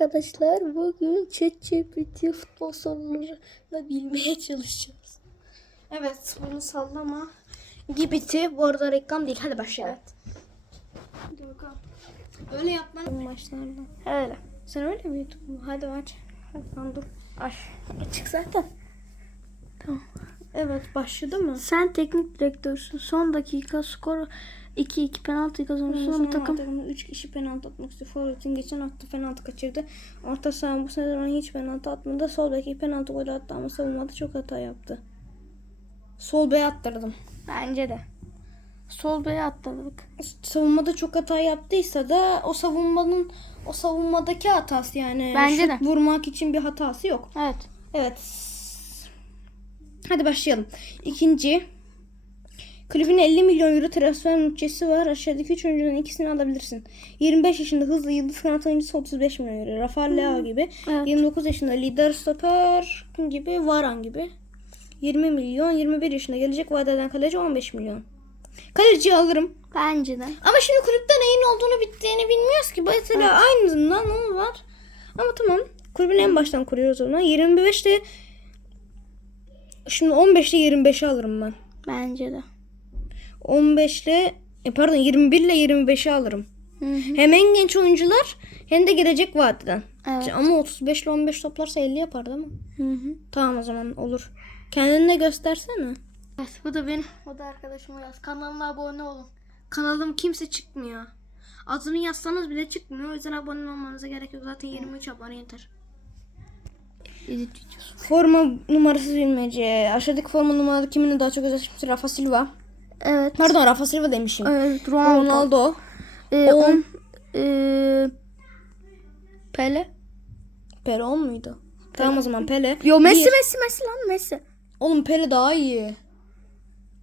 arkadaşlar. Bugün ChatGPT futbol sorularını bilmeye çalışacağız. Evet bunu sallama. Gibiti. Bu arada reklam değil. Hadi başlayalım. Bakalım. Öyle yapmanın başlarında. Öyle. Sen öyle mi YouTube'u? Hadi aç. Hadi dur. Aç. Açık zaten. Evet başladı mı? Sen teknik direktörsün. Son dakika skor 2-2 penaltı. Sonra Bu takım takımın 3 kişi penaltı atmak istiyor. Forvet'in geçen hafta penaltı kaçırdı. Orta saha bu sezon hiç penaltı atmadı. Sol beki penaltı golü attı ama savunmada çok hata yaptı. Sol beye attırdım. bence de. Sol beye atladık. savunmada çok hata yaptıysa da o savunmanın o savunmadaki hatası yani. Bence Şut de. vurmak için bir hatası yok. Evet. Evet. Hadi başlayalım. İkinci. Kulübün 50 milyon euro transfer bütçesi var. Aşağıdaki üç oyuncudan ikisini alabilirsin. 25 yaşında hızlı yıldız kanat oyuncusu 35 milyon euro. Rafael Leao gibi. Evet. 29 yaşında lider stoper gibi. Varan gibi. 20 milyon. 21 yaşında gelecek vadeden kaleci 15 milyon. Kaleciyi alırım. Bence de. Ama şimdi kulüpte neyin olduğunu bittiğini bilmiyoruz ki. Mesela aynısından ne var? Ama tamam. Kulübün en baştan kuruyoruz o zaman. 25'te Şimdi 15'te 25'i alırım ben. Bence de. 15'le e pardon 21 ile 25'i alırım. Hı hı. Hem en genç oyuncular hem de gelecek vadeden. Evet. Ama 35 ile 15 toplarsa 50 yapar değil mi? Hı hı. Tamam o zaman olur. Kendini de göstersene. Evet, bu da benim. O da arkadaşım yaz. Kanalıma abone olun. Kanalım kimse çıkmıyor. Adını yazsanız bile çıkmıyor. O yüzden abone olmanıza gerek yok. Zaten 23 abone yeter. Forma numarası bilmece. Aşağıdaki forma numaralı kiminle daha çok özdeşmiştir? Rafa Silva. Evet. Pardon Rafa Silva demişim. Evet. Ronaldo. Ronaldo. Ee, On. on. Ee, Pele. Pele on muydu? Tamam o zaman Pele. Yo Messi Bir. Messi Messi lan Messi. Oğlum Pele daha iyi.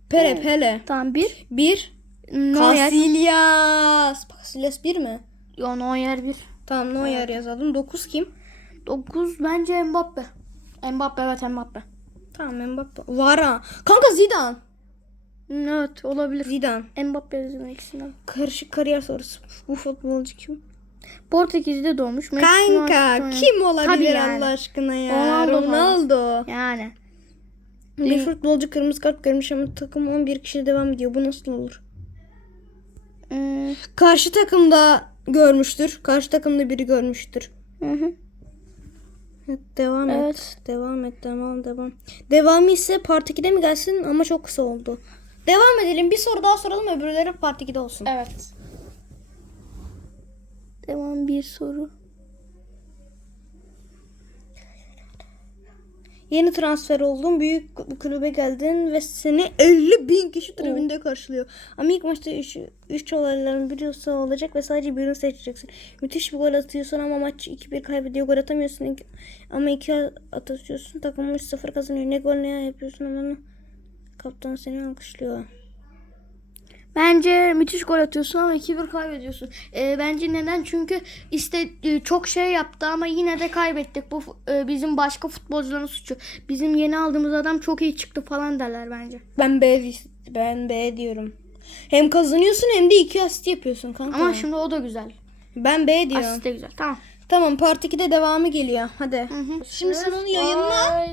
Pele Pele. Tamam bir. Bir. Neuer. Casillas. Casillas bir mi? Yo Neuer bir. Tamam Neuer yazalım. Dokuz kim? 9 bence Mbappe. Mbappe evet Mbappe. Tamam Mbappe. Vara. Kanka Zidane. Evet olabilir. Zidane. Mbappe yazın ikisinden. Karışık kariyer sorusu. Bu futbolcu kim? Portekiz'de doğmuş. Kanka Üniversitesi kim olabilir yani. Allah aşkına ya? Ronaldo. Ronaldo. Yani. Bir futbolcu kırmızı kart görmüş ama takım 11 kişi devam ediyor. Bu nasıl olur? Hmm, Karşı takımda görmüştür. Karşı takımda biri görmüştür. Hı hı. Evet, devam Evet. et. Devam et. Devam devam. Devamı ise Part 2'de mi gelsin ama çok kısa oldu. Devam edelim. Bir soru daha soralım öbürleri Part 2'de olsun. Evet. Devam bir soru. Yeni transfer oldun. Büyük kulübe geldin ve seni 50 bin kişi tribünde karşılıyor. Ama ilk maçta 3 olayların birisi olacak ve sadece birini seçeceksin. Müthiş bir gol atıyorsun ama maç 2-1 kaybediyor. Gol atamıyorsun İki- ama 2 atıyorsun. Takımın 3-0 kazanıyor. Ne gol ne yapıyorsun ama kaptan seni alkışlıyor. Bence müthiş gol atıyorsun ama 2-1 kaybediyorsun. Ee, bence neden? Çünkü işte e, çok şey yaptı ama yine de kaybettik. Bu e, bizim başka futbolcuların suçu. Bizim yeni aldığımız adam çok iyi çıktı falan derler bence. Ben B ben B diyorum. Hem kazanıyorsun hem de 2 asist yapıyorsun kanka. Ama şimdi o da güzel. ben B diyorum. Asist de güzel. Tamam. Tamam part 2'de devamı geliyor. Hadi. Hı hı. Şimdi sen onu yayınla.